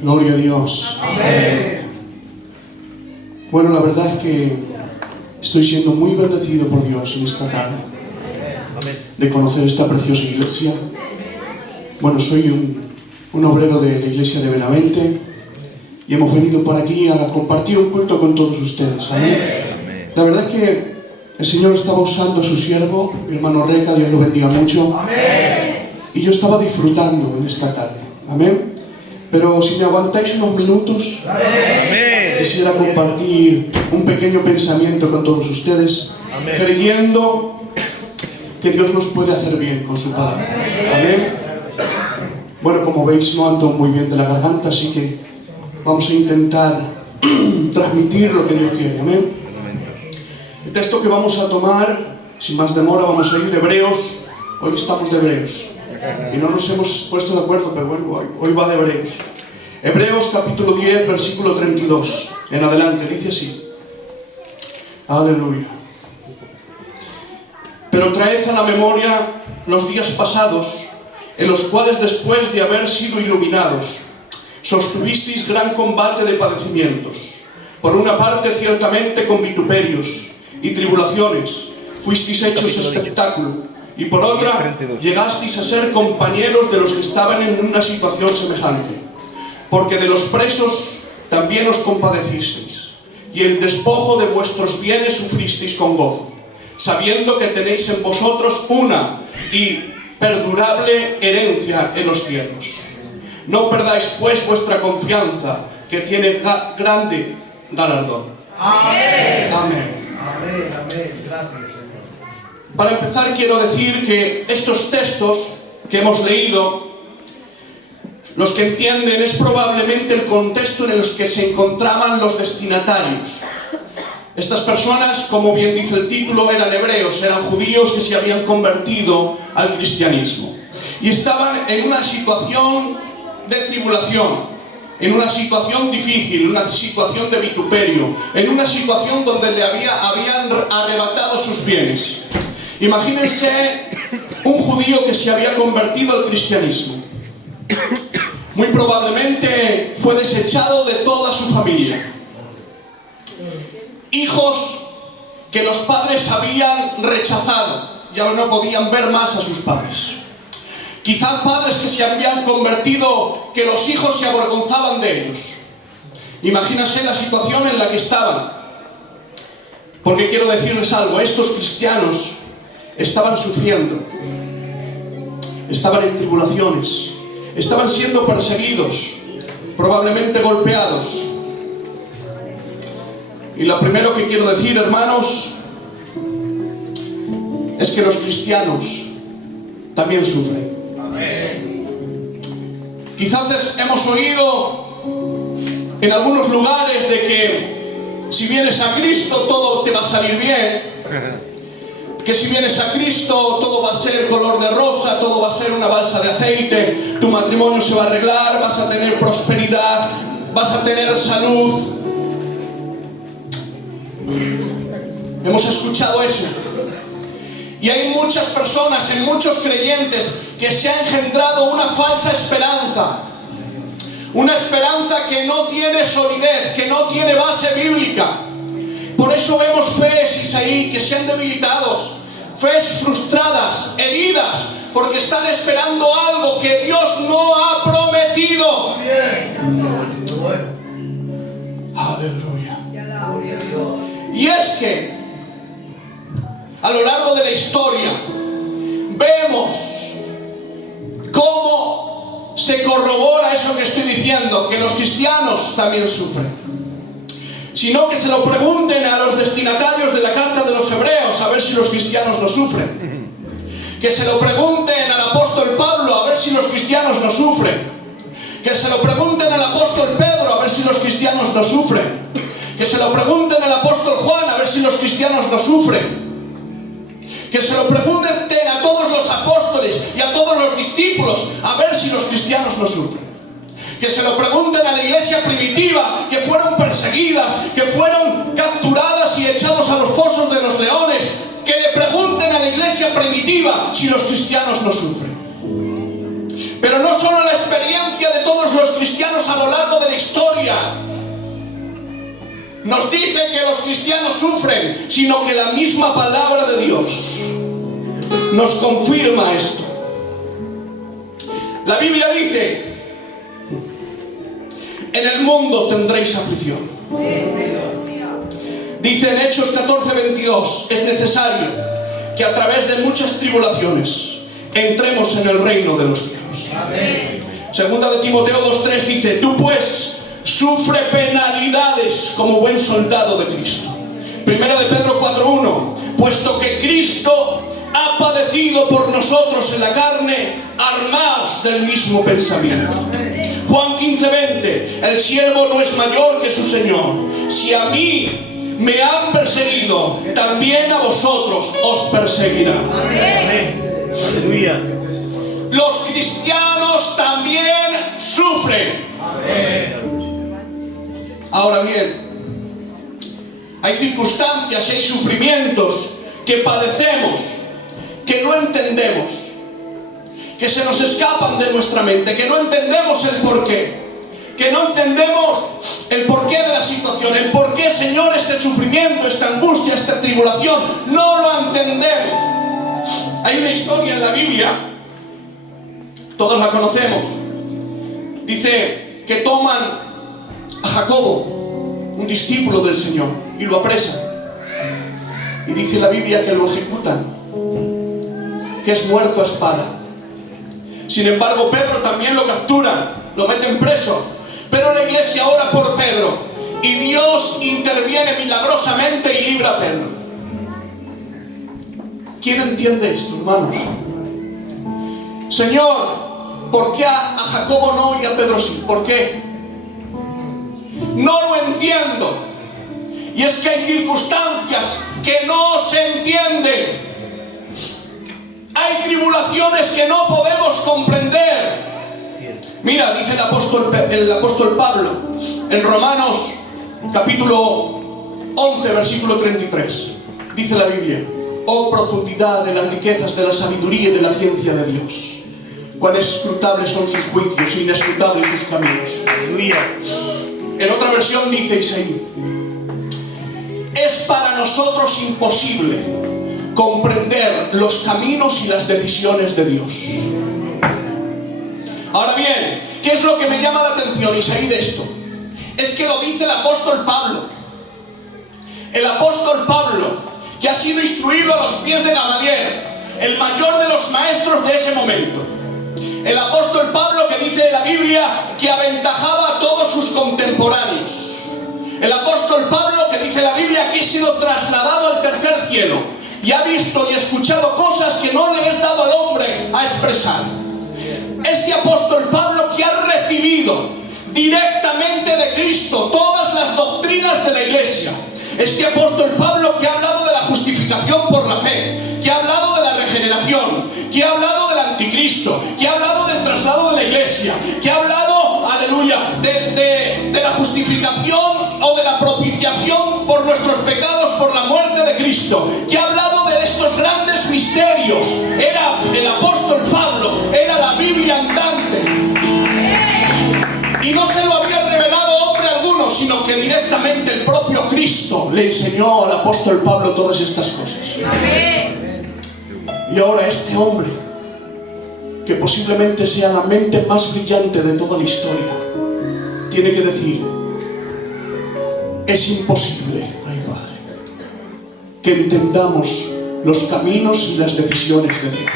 Gloria a Dios. Amén. Bueno, la verdad es que estoy siendo muy bendecido por Dios en esta tarde de conocer esta preciosa iglesia. Bueno, soy un obrero de la iglesia de Benavente y hemos venido por aquí a compartir un culto con todos ustedes. Amén. La verdad es que el Señor estaba usando a su siervo, mi hermano Reca, Dios lo bendiga mucho. Amén. Y yo estaba disfrutando en esta tarde. Amén. Pero si me aguantáis unos minutos, amén, quisiera compartir un pequeño pensamiento con todos ustedes, amén, creyendo que Dios nos puede hacer bien con su palabra. Amén. Bueno, como veis, no ando muy bien de la garganta, así que vamos a intentar transmitir lo que Dios quiere. Amén. El texto que vamos a tomar, sin más demora, vamos a ir de Hebreos. Hoy estamos de Hebreos. Y no nos hemos puesto de acuerdo, pero bueno, hoy va de Hebreos. Hebreos capítulo 10, versículo 32. En adelante, dice así. Aleluya. Pero traed a la memoria los días pasados, en los cuales después de haber sido iluminados, sostuvisteis gran combate de padecimientos. Por una parte, ciertamente, con vituperios y tribulaciones, fuisteis hechos espectáculo. Y por otra, llegasteis a ser compañeros de los que estaban en una situación semejante, porque de los presos también os compadecisteis, y el despojo de vuestros bienes sufristeis con gozo, sabiendo que tenéis en vosotros una y perdurable herencia en los cielos. No perdáis pues vuestra confianza, que tiene grande galardón. Amén. Amén. Amén. Amén. Gracias. Para empezar, quiero decir que estos textos que hemos leído, los que entienden, es probablemente el contexto en el que se encontraban los destinatarios. Estas personas, como bien dice el título, eran hebreos, eran judíos que se habían convertido al cristianismo. Y estaban en una situación de tribulación, en una situación difícil, en una situación de vituperio, en una situación donde le habían arrebatado sus bienes. Imagínense un judío que se había convertido al cristianismo. Muy probablemente fue desechado de toda su familia. Hijos que los padres habían rechazado, ya no podían ver más a sus padres. Quizás padres que se habían convertido, que los hijos se avergonzaban de ellos. Imagínense la situación en la que estaban. Porque quiero decirles algo, estos cristianos estaban sufriendo, estaban en tribulaciones, estaban siendo perseguidos, probablemente golpeados. Y lo primero que quiero decir, hermanos, es que los cristianos también sufren. Amén. Quizás hemos oído en algunos lugares de que si vienes a Cristo todo te va a salir bien. Que si vienes a Cristo todo va a ser color de rosa, todo va a ser una balsa de aceite, tu matrimonio se va a arreglar, vas a tener prosperidad, vas a tener salud. Hemos escuchado eso. Y hay muchas personas, en muchos creyentes, que se ha engendrado una falsa esperanza. Una esperanza que no tiene solidez, que no tiene base bíblica. Por eso vemos fees ahí que se han debilitado, fees frustradas, heridas, porque están esperando algo que Dios no ha prometido. Aleluya. Y es que a lo largo de la historia vemos cómo se corrobora eso que estoy diciendo, que los cristianos también sufren. Sino que se lo pregunten a los destinatarios de la carta de los Hebreos, a ver si los cristianos no sufren. Que se lo pregunten al apóstol Pablo, a ver si los cristianos no sufren. Que se lo pregunten al apóstol Pedro, a ver si los cristianos no sufren. Que se lo pregunten al apóstol Juan, a ver si los cristianos no sufren. Que se lo pregunten a todos los apóstoles y a todos los discípulos, a ver si los cristianos no sufren. Que se lo pregunten a la iglesia primitiva, que fueron perseguidas, que fueron capturadas y echados a los si los cristianos no sufren. Pero no solo la experiencia de todos los cristianos a lo largo de la historia nos dice que los cristianos sufren, sino que la misma palabra de Dios nos confirma esto. La Biblia dice: en el mundo tendréis aflicción. Dice en Hechos 14:22: es necesario que a través de muchas tribulaciones entremos en el reino de los cielos. Segunda de Timoteo 2:3 dice: tú pues sufre penalidades como buen soldado de Cristo. Primera de Pedro 4:1: puesto que Cristo ha padecido por nosotros en la carne, armaos del mismo pensamiento. Juan 15:20: el siervo no es mayor que su Señor. Si a mí me han perseguido, también a vosotros os perseguirán. Amén. Aleluya. Los cristianos también sufren. Amén. Ahora bien, hay circunstancias, hay sufrimientos que padecemos, que no entendemos, que se nos escapan de nuestra mente, que no entendemos el porqué. Que no entendemos el porqué de la situación, el porqué, Señor, este sufrimiento, esta angustia, esta tribulación, no lo entendemos. Hay una historia en la Biblia, todos la conocemos. Dice que toman a Jacobo, un discípulo del Señor, y lo apresan. Y dice la Biblia que lo ejecutan, que es muerto a espada. Sin embargo, Pedro también lo capturan, lo meten preso. Pero la iglesia ora por Pedro y Dios interviene milagrosamente y libra a Pedro. ¿Quién entiende esto, hermanos? Señor, ¿por qué a Jacobo no y a Pedro sí? ¿Por qué? No lo entiendo. Y es que hay circunstancias que no se entienden. Hay tribulaciones que no podemos comprender. Mira, dice el apóstol Pablo en Romanos capítulo 11, versículo 33. Dice la Biblia: oh profundidad de las riquezas de la sabiduría y de la ciencia de Dios, cuán escrutables son sus juicios e inescrutables sus caminos. Aleluya. En otra versión dice Isaías: es para nosotros imposible comprender los caminos y las decisiones de Dios. Ahora bien, ¿qué es lo que me llama la atención, Isaí, de esto? Es que lo dice el apóstol Pablo. El apóstol Pablo, que ha sido instruido a los pies de Gamaliel, el mayor de los maestros de ese momento. El apóstol Pablo, que dice de la Biblia que aventajaba a todos sus contemporáneos. El apóstol Pablo, que dice la Biblia que ha sido trasladado al tercer cielo y ha visto y escuchado cosas que no le es dado al hombre a expresar. Este apóstol Pablo, que ha recibido directamente de Cristo todas las doctrinas de la iglesia. Este apóstol Pablo, que ha hablado de la justificación por la fe, que ha hablado de la regeneración, que ha hablado del anticristo, que ha hablado del traslado de la iglesia, que ha hablado, aleluya, de la justificación o de la propiciación por nuestros pecados por la muerte de Cristo, que ha hablado de estos grandes misterios. Era el apóstol Pablo, era la Biblia andante. Y no se lo había revelado hombre alguno, sino que directamente el propio Cristo le enseñó al apóstol Pablo todas estas cosas. Y ahora este hombre, que posiblemente sea la mente más brillante de toda la historia, tiene que decir: es imposible, ay Padre, que entendamos los caminos y las decisiones de Dios.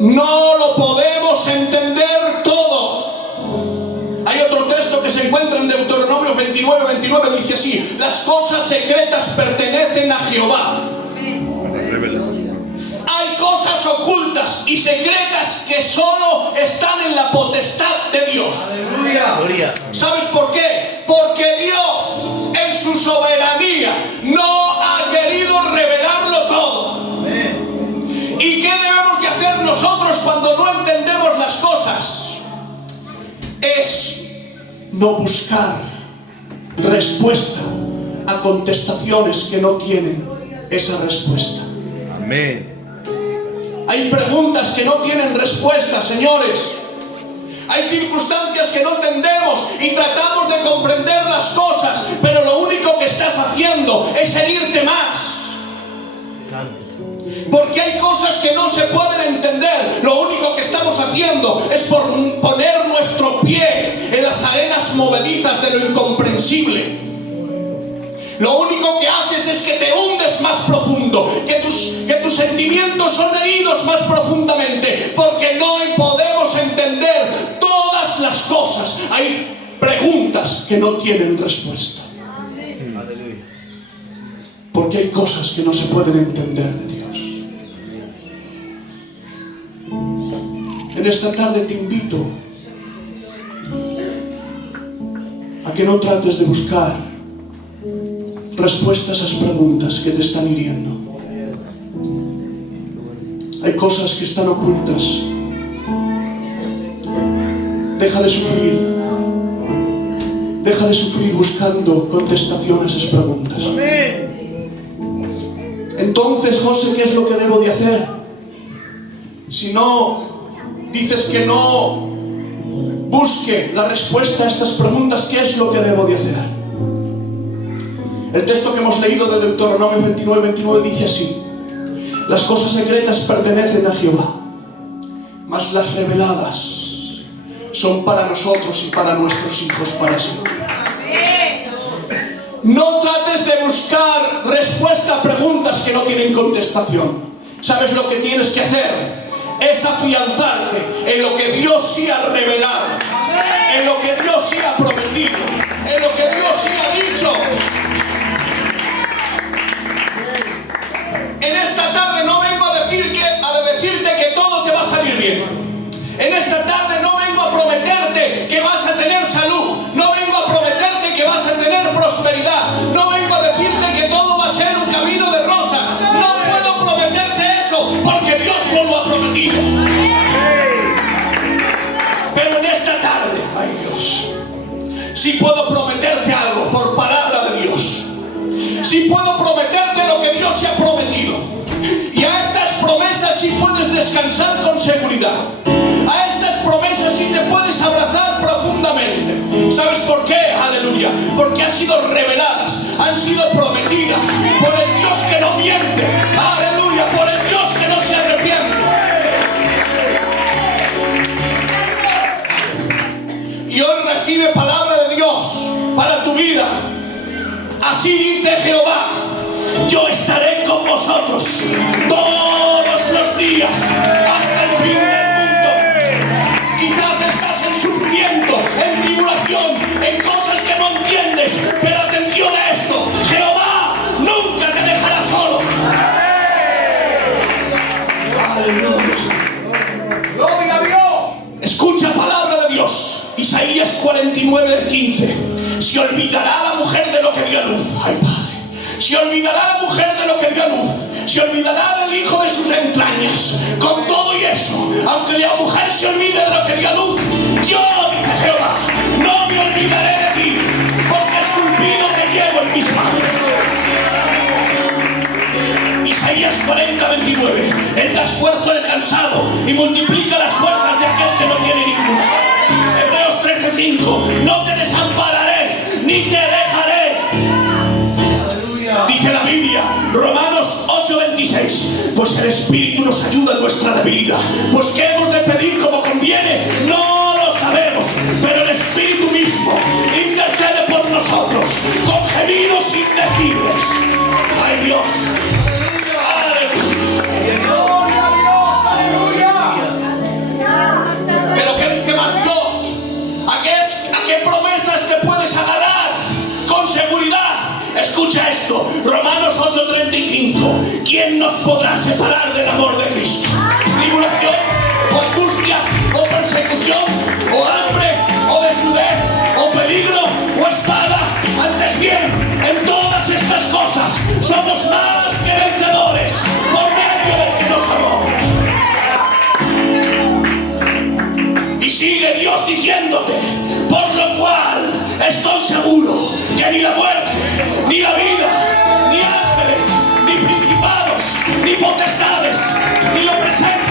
No lo podemos entender todo. Hay otro texto que se encuentra en Deuteronomio 29:29, dice así: las cosas secretas pertenecen a Jehová. Hay cosas ocultas y secretas que solo están en la potestad de Dios. Aleluya. ¿Sabes por qué? Porque Dios, en su soberanía, no ha querido revelarlo todo. ¿Y qué debemos de hacer nosotros cuando no entendemos las cosas? Es no buscar respuesta a contestaciones que no tienen esa respuesta. Amén. Hay preguntas que no tienen respuesta, señores. Hay circunstancias que no entendemos y tratamos de comprender las cosas, pero lo único que estás haciendo es herirte más. Porque hay cosas que no se pueden entender. Lo único que estamos haciendo es poner nuestro pie en las arenas movedizas de lo incomprensible. Lo único que haces es que te hundes más profundo, que tus sentimientos son heridos más profundamente, porque no podemos entender todas las cosas. Hay preguntas que no tienen respuesta. Porque hay cosas que no se pueden entender de Dios. En esta tarde te invito a que no trates de buscar respuesta a esas preguntas que te están hiriendo. Hay cosas que están ocultas. Deja de sufrir. Deja de sufrir buscando contestación a esas preguntas. Entonces, José, ¿qué es lo que debo de hacer? Si no dices que no busque la respuesta a estas preguntas, ¿qué es lo que debo de hacer? El texto que hemos leído de Deuteronomio 29 dice así: las cosas secretas pertenecen a Jehová, mas las reveladas son para nosotros y para nuestros hijos para siempre. No trates de buscar respuesta a preguntas que no tienen contestación. ¿Sabes lo que tienes que hacer? Es afianzarte en lo que Dios sí ha revelado, en lo que Dios sí ha prometido, en lo que Dios sí ha dicho. En esta tarde no vengo a decirte que todo te va a salir bien. En esta tarde no vengo a prometerte que vas a tener salud. No vengo a prometerte que vas a tener prosperidad. No vengo a decirte que todo va a ser un camino de rosa. No puedo prometerte eso porque Dios no lo ha prometido. Pero en esta tarde, ay Dios, sí puedo prometerte algo por palabra de Dios. Sí puedo prometerte lo que Dios se ha prometido. Y a estas promesas sí puedes descansar con seguridad. A estas promesas sí te puedes abrazar profundamente. ¿Sabes por qué? Aleluya. Porque han sido reveladas, han sido prometidas por el Dios que no miente. Aleluya. Por el Dios que no se arrepiente. Y hoy recibe palabra de Dios para tu vida. Así dice Jehová: yo estaré con vosotros todos los días hasta el fin del mundo. Quizás estás en sufrimiento, en tribulación, en cosas que no entiendes, pero atención a esto: Jehová nunca te dejará solo. Aleluya. Gloria a Dios. Escucha palabra de Dios. Isaías 49:15. Se olvidará la mujer de lo que dio a luz. Ay, Padre. Se olvidará la mujer de lo que dio a luz. Se olvidará del hijo de sus entrañas. Con todo y eso, aunque la mujer se olvide de lo que dio a luz, yo, dice Jehová, no me olvidaré de ti, porque esculpido te llevo en mis manos. Isaías 40:29. Él da esfuerzo al cansado y multiplica las fuerzas de aquel que no tiene ninguna. Hebreos 13:5. No te desampararé ni te dejaré. Aleluya. Dice la Biblia, Romanos 8:26. Pues el Espíritu nos ayuda en nuestra debilidad. Pues ¿qué hemos de pedir como conviene? No lo sabemos, pero el Espíritu mismo intercede por nosotros con gemidos indecibles. ¡Ay, Dios! ¡Gloria a Dios! ¡Aleluya! Pero ¿qué dice más Dios? ¿A qué promesas te puedes agarrar con seguridad? Escucha esto, Romanos 8:35. ¿Quién nos podrá separar del amor de Cristo? ¿Tribulación, o angustia, o persecución, o hambre, o desnudez, o peligro, o espada? Antes bien, en todas estas cosas somos más que vencedores por medio del que nos amó. Y sigue Dios diciéndote: por lo cual estoy seguro que ni la muerte, ni la vida, ni ángeles, ni principados, ni potestades, ni lo presente,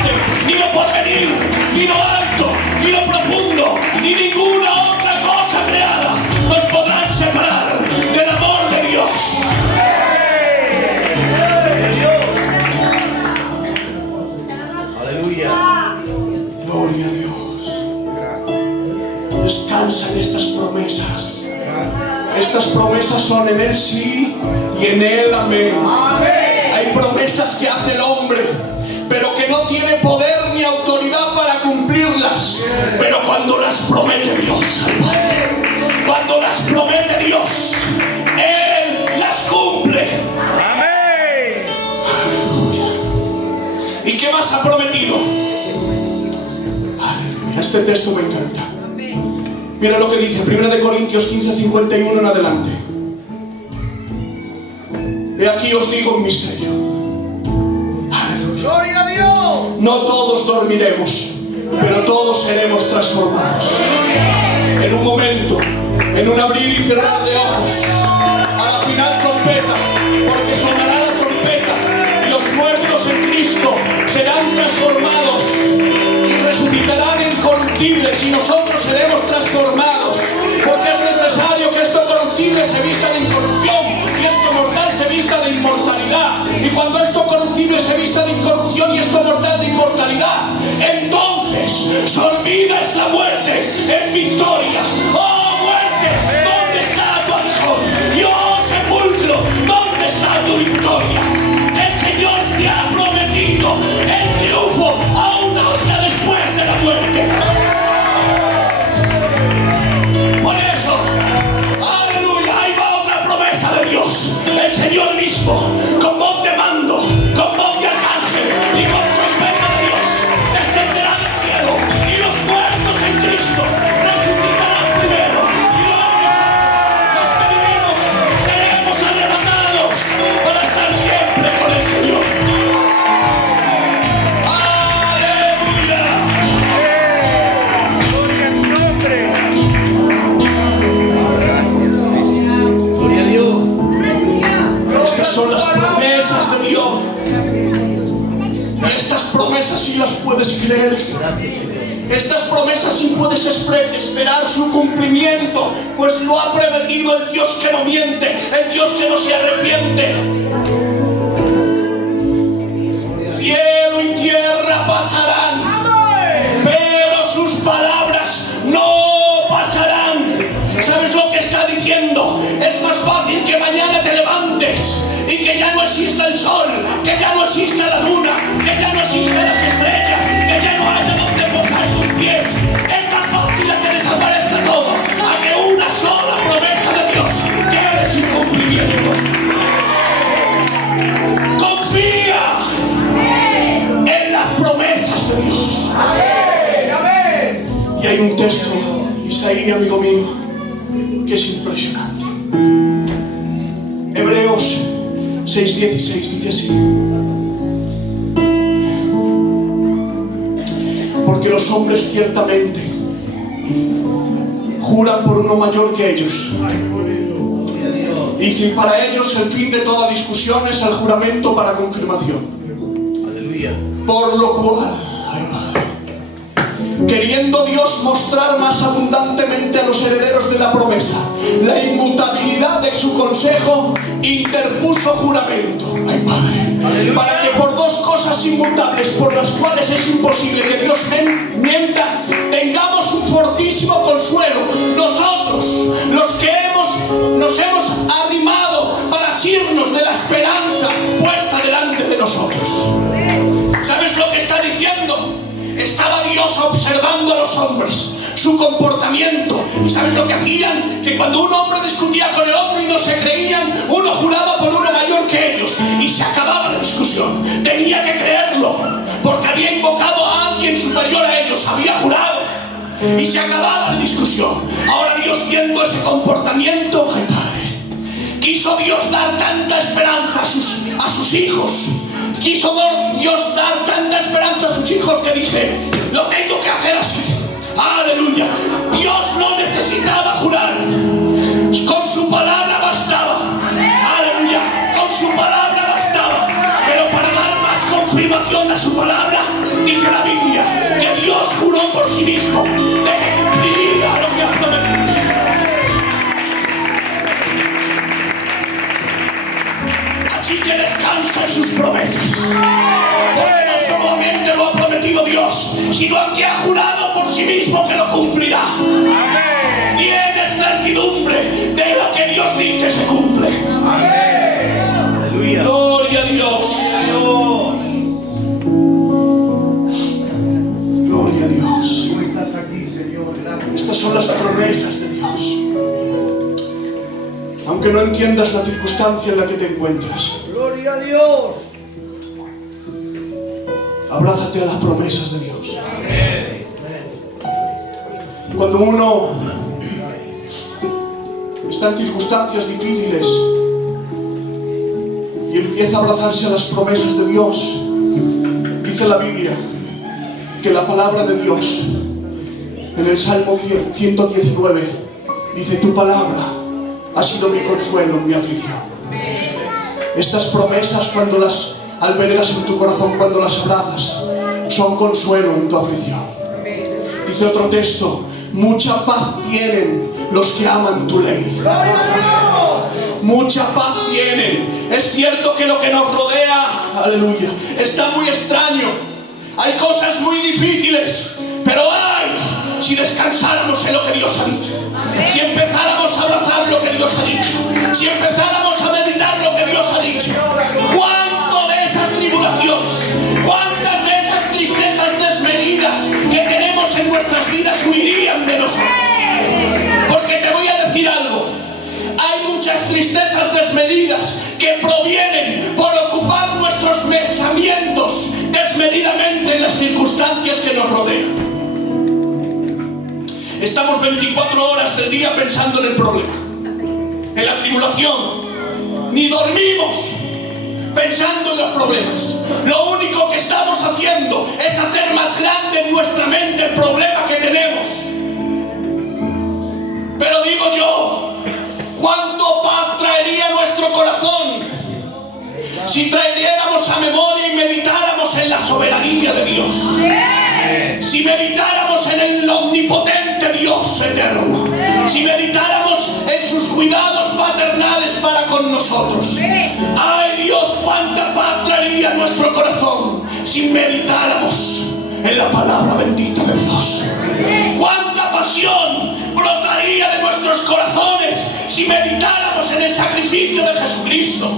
Aleluya. Gloria a Dios. Descansa en estas promesas. Estas promesas son en Él sí y en Él amén. Hay promesas que hace el hombre, pero que no tiene poder ni autoridad para cumplirlas. Pero cuando las promete Dios, cuando las promete Dios, Él las cumple. Amén. Aleluya. ¿Y qué más ha prometido? Aleluya. Este texto me encanta. Mira lo que dice 1 Corintios 15:51 en adelante. He aquí os digo un misterio. Aleluya. Gloria a Dios. No todos dormiremos, pero todos seremos transformados. En un momento, en un abrir y cerrar de ojos, a la final trompeta, porque sonará la trompeta y los muertos en Cristo serán transformados y resucitarán incorruptibles y nosotros seremos transformados, porque es necesario que esto corruptible se vista de incorrupción y esto mortal se vista de inmortalidad. Y cuando esto corruptible se vista de incorrupción y esto mortal de inmortalidad, entonces olvidas la muerte en victoria. ¡Oh muerte! ¿Dónde está tu aguijón? ¡Y oh sepulcro! ¿Dónde está tu victoria? El Señor te ha prometido el triunfo aún hasta después de la muerte. Por eso, aleluya, ahí va otra promesa de Dios. El Señor mismo, con voz de mando, con voz de arcángel y con trompeta de Dios, descenderá del cielo y los muertos en Cristo resucitarán primero. Y luego nosotros, los que vivimos, seremos arrebatados para estar siempre con el Señor. ¡Aleluya! Gloria a tu nombre. Gloria a Dios. Estas son las promesas de Dios. Estas promesas sí las puedes creer. Gracias, Señor. Estas promesas sí puedes esperar su cumplimiento, pues lo ha prometido el Dios que no miente, el Dios que no se arrepiente. Cielo y tierra pasarán, pero sus palabras no pasarán. ¿Sabes lo que está diciendo? Es más fácil que mañana te levantes y que ya no exista el sol, que ya no exista la luna, que ya no existan las estrellas, que ya no haya donde posar tus pies. Es más fácil a que desaparezca todo, a que una sola promesa de Dios quede sin cumplimiento. Confía en las promesas de Dios. Y hay un texto, Isaías, amigo mío, que es impresionante. Hebreos 6:16 dice así: porque los hombres ciertamente juran por uno mayor que ellos. Dice, y para ellos el fin de toda discusión es el juramento para confirmación. Aleluya. Por lo cual, queriendo Dios mostrar más abundantemente a los herederos de la promesa la inmutabilidad de su consejo, interpuso juramento. Ay, Padre, para que por dos cosas inmutables por las cuales es imposible que Dios mienta, tengamos un fortísimo consuelo nosotros, los que nos hemos arrimado para asirnos de la esperanza puesta delante de nosotros. ¿Sabes lo que está diciendo? Estaba Dios observando a los hombres, su comportamiento. ¿Y sabes lo que hacían? Que cuando un hombre discutía con el otro y no se creían, uno juraba por uno mayor que ellos y se acababa la discusión. Tenía que creerlo, porque había invocado a alguien superior a ellos, había jurado y se acababa la discusión. Ahora Dios, viendo ese comportamiento, ay Padre, quiso Dios dar tanta esperanza a sus hijos. Quiso Dios dar tanta esperanza a sus hijos que dije, lo tengo que hacer así. Aleluya. Dios no necesitaba jurar. Con su palabra bastaba. Aleluya. Con su palabra bastaba. Pero para dar más confirmación a su palabra, dice la Biblia, que Dios juró por sí mismo de que cumpliría lo que ha prometido. así que descansa en sus promesas. Porque no solamente lo ha prometido Dios, sino que ha jurado por sí mismo que lo cumplirá. Tienes certidumbre de lo que Dios dice se cumple. Aleluya. Gloria a Dios. Gloria a Dios. Tú estás aquí, Señor. Gracias. Estas son las promesas de Dios. Aunque no entiendas la circunstancia en la que te encuentras, Gloria a Dios. abrázate a las promesas de Dios. Cuando uno está en circunstancias difíciles y empieza a abrazarse a las promesas de Dios, dice la Biblia que la palabra de Dios en el Salmo 119 dice: tu palabra ha sido mi consuelo en mi aflicción. Estas promesas, cuando las albergas en tu corazón, cuando las abrazas, son consuelo en tu aflicción. Dice otro texto: mucha paz tienen los que aman tu ley. Mucha paz tienen. Es cierto que lo que nos rodea, aleluya, está muy extraño. Hay cosas muy difíciles, pero ay, si descansáramos en lo que Dios ha dicho, si empezáramos a abrazar lo que Dios ha dicho, si empezáramos a meditar lo que Dios ha dicho, cuánto de esas tribulaciones, cuántas de esas tristezas desmedidas que tenemos en nuestras vidas huirían de nosotros. Porque te voy a decir algo: hay muchas tristezas desmedidas que provienen por ocupar nuestros pensamientos desmedidamente en las circunstancias que nos rodean. Estamos 24 horas del día pensando en el problema, en la tribulación. Ni dormimos pensando en los problemas. Lo único que estamos haciendo es hacer más grande en nuestra mente el problema que tenemos. Pero digo yo, ¿cuánto paz traería a nuestro corazón si trayéramos a memoria y meditáramos en la soberanía de Dios? Si meditáramos en el omnipotente Dios eterno, si meditáramos en sus cuidados paternales para con nosotros. ¡Ay Dios, cuánta paz traería a nuestro corazón si meditáramos en la palabra bendita de Dios! ¡Cuánta pasión brotaría de nuestros corazones si meditáramos en el sacrificio de Jesucristo!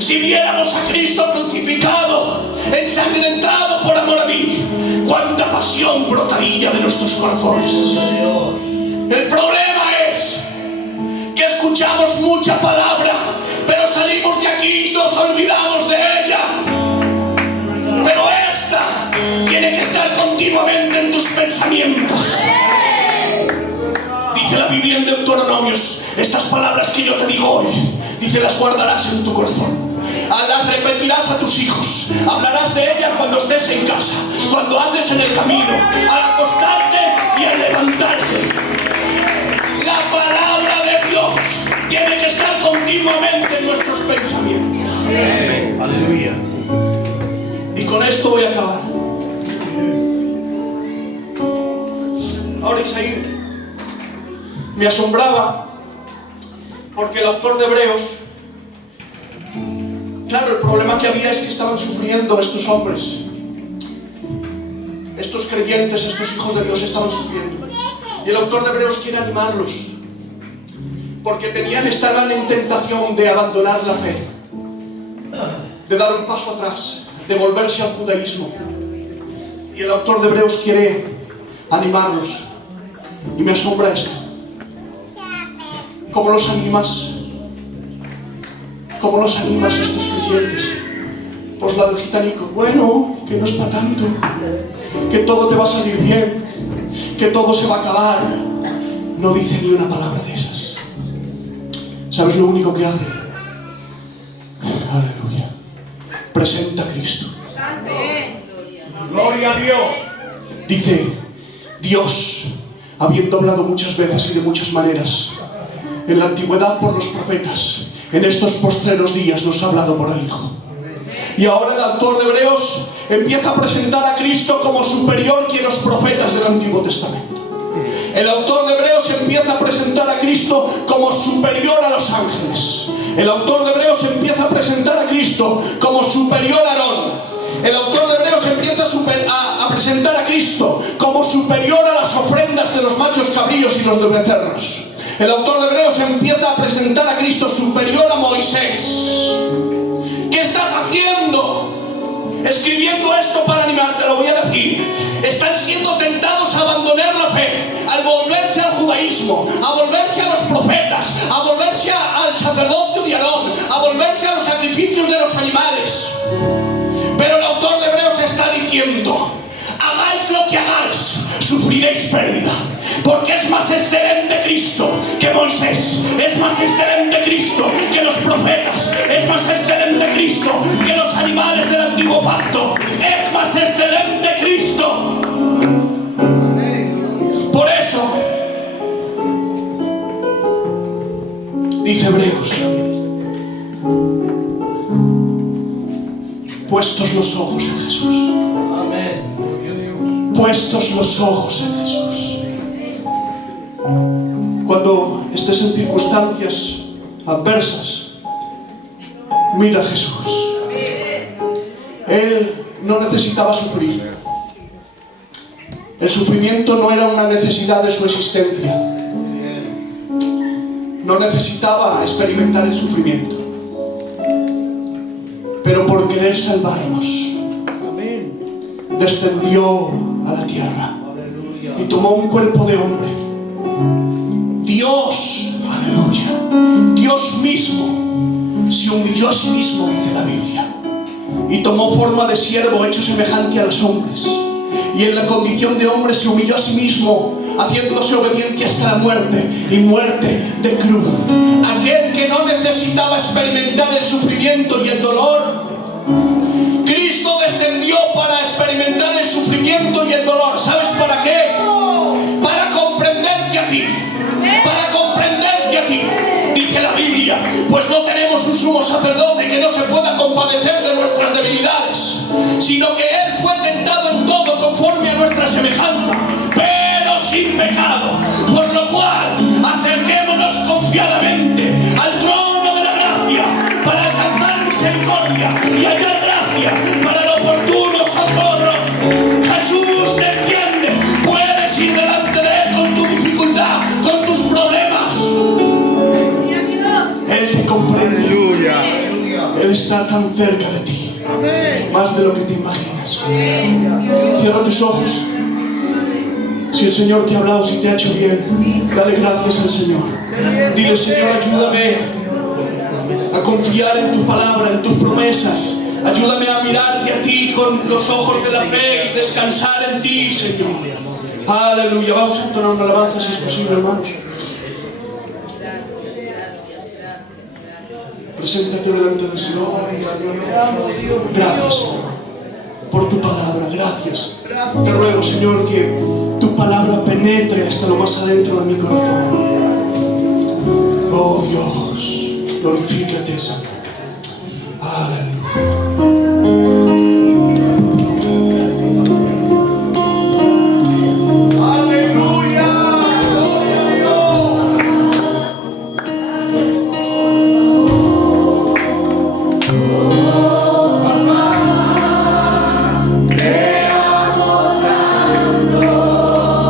Si viéramos a Cristo crucificado, ensangrentado por amor a mí, cuánta pasión brotaría de nuestros corazones. El problema es que escuchamos mucha palabra, pero salimos de aquí y nos olvidamos de ella. Pero esta tiene que estar continuamente en tus pensamientos. Dice la Biblia en Deuteronomios: estas palabras que yo te digo hoy, dice, las guardarás en tu corazón. Las repetirás a tus hijos. Hablarás de ellas cuando estés en casa, cuando andes en el camino, al acostarte y al levantarte. La palabra de Dios tiene que estar continuamente en nuestros pensamientos. Aleluya. Y con esto voy a acabar. Ahora, Isaí, me asombraba porque el autor de Hebreos, claro, el problema que había es que estaban sufriendo estos hombres, estos creyentes, estos hijos de Dios estaban sufriendo. Y el autor de Hebreos quiere animarlos, porque estaban en tentación de abandonar la fe, de dar un paso atrás, de volverse al judaísmo. Y el autor de Hebreos quiere animarlos. Y me asombra esto: ¿cómo los animas? ¿Cómo los animas a estos creyentes? Pues la del gitanico: bueno, que no es para tanto, que todo te va a salir bien, que todo se va a acabar. No dice ni una palabra de esas. ¿Sabes lo único que hace? Aleluya. Presenta a Cristo. Gloria a Dios. Dice: Dios, habiendo hablado muchas veces y de muchas maneras en la antigüedad por los profetas, en estos postreros días nos ha hablado por el Hijo. Y ahora el autor de Hebreos empieza a presentar a Cristo como superior que los profetas del Antiguo Testamento. El autor de Hebreos empieza a presentar a Cristo como superior a los ángeles. El autor de Hebreos empieza a presentar a Cristo como superior a Aarón. El autor de Hebreos empieza a presentar a Cristo como superior a las ofrendas de los machos cabríos y los de becerros. El autor de Hebreos empieza a presentar a Cristo superior a Moisés. ¿Qué estás haciendo? Escribiendo esto para animarte, lo voy a decir. Están siendo tentados a abandonar la fe, al volverse al judaísmo, a volverse a los profetas, a volverse al sacerdocio de Aarón, a volverse a los sacrificios de los animales. Pero el autor de Hebreos está diciendo: hagáis lo que hagáis, sufriréis pérdida, porque es más excelente Cristo que Moisés, es más excelente Cristo que los profetas, es más excelente Cristo que los animales del antiguo pacto, es más excelente Cristo. Por eso dice Hebreos: puestos los ojos en Jesús. Puestos los ojos en Jesús. Cuando estés en circunstancias adversas, mira a Jesús. Él no necesitaba sufrir. El sufrimiento no era una necesidad de su existencia. No necesitaba experimentar el sufrimiento. Pero por querer salvarnos, descendió a la tierra y tomó un cuerpo de hombre. Dios, aleluya, Dios mismo se humilló a sí mismo, dice la Biblia, y tomó forma de siervo hecho semejante a los hombres, y en la condición de hombre se humilló a sí mismo, haciéndose obediente hasta la muerte, y muerte de cruz. Aquel que no necesitaba experimentar el sufrimiento y el dolor, Cristo descendió para experimentar el sufrimiento y el dolor. ¿Sabes para qué? Para comprenderte a ti. Para comprenderte a ti. Dice la Biblia: pues no tenemos un sumo sacerdote que no se pueda compadecer de nuestras debilidades, sino que Él fue tentado en todo conforme a nuestra semejanza, pero sin pecado. Por lo cual, acerquémonos confiadamente al trono de la gracia para alcanzar misericordia y hallar gracia para el oportuno socorro. Jesús te entiende. Puedes ir delante de Él con tu dificultad, con tus problemas. Él te comprende. Él está tan cerca de ti, más de lo que te imaginas. Cierra tus ojos. Si el Señor te ha hablado, si te ha hecho bien, dale gracias al Señor. Dile: Señor, ayúdame a confiar en tu palabra, en tus promesas. Ayúdame a mirarte a ti con los ojos de la fe y descansar en ti, Señor. Aleluya. Vamos a entonar una alabanza, si es posible, hermanos. Preséntate delante del Señor. Gracias, Señor, por tu palabra. Gracias. Te ruego, Señor, que tu palabra penetre hasta lo más adentro de mi corazón. Oh Dios, glorifícate, Señor. Aleluya.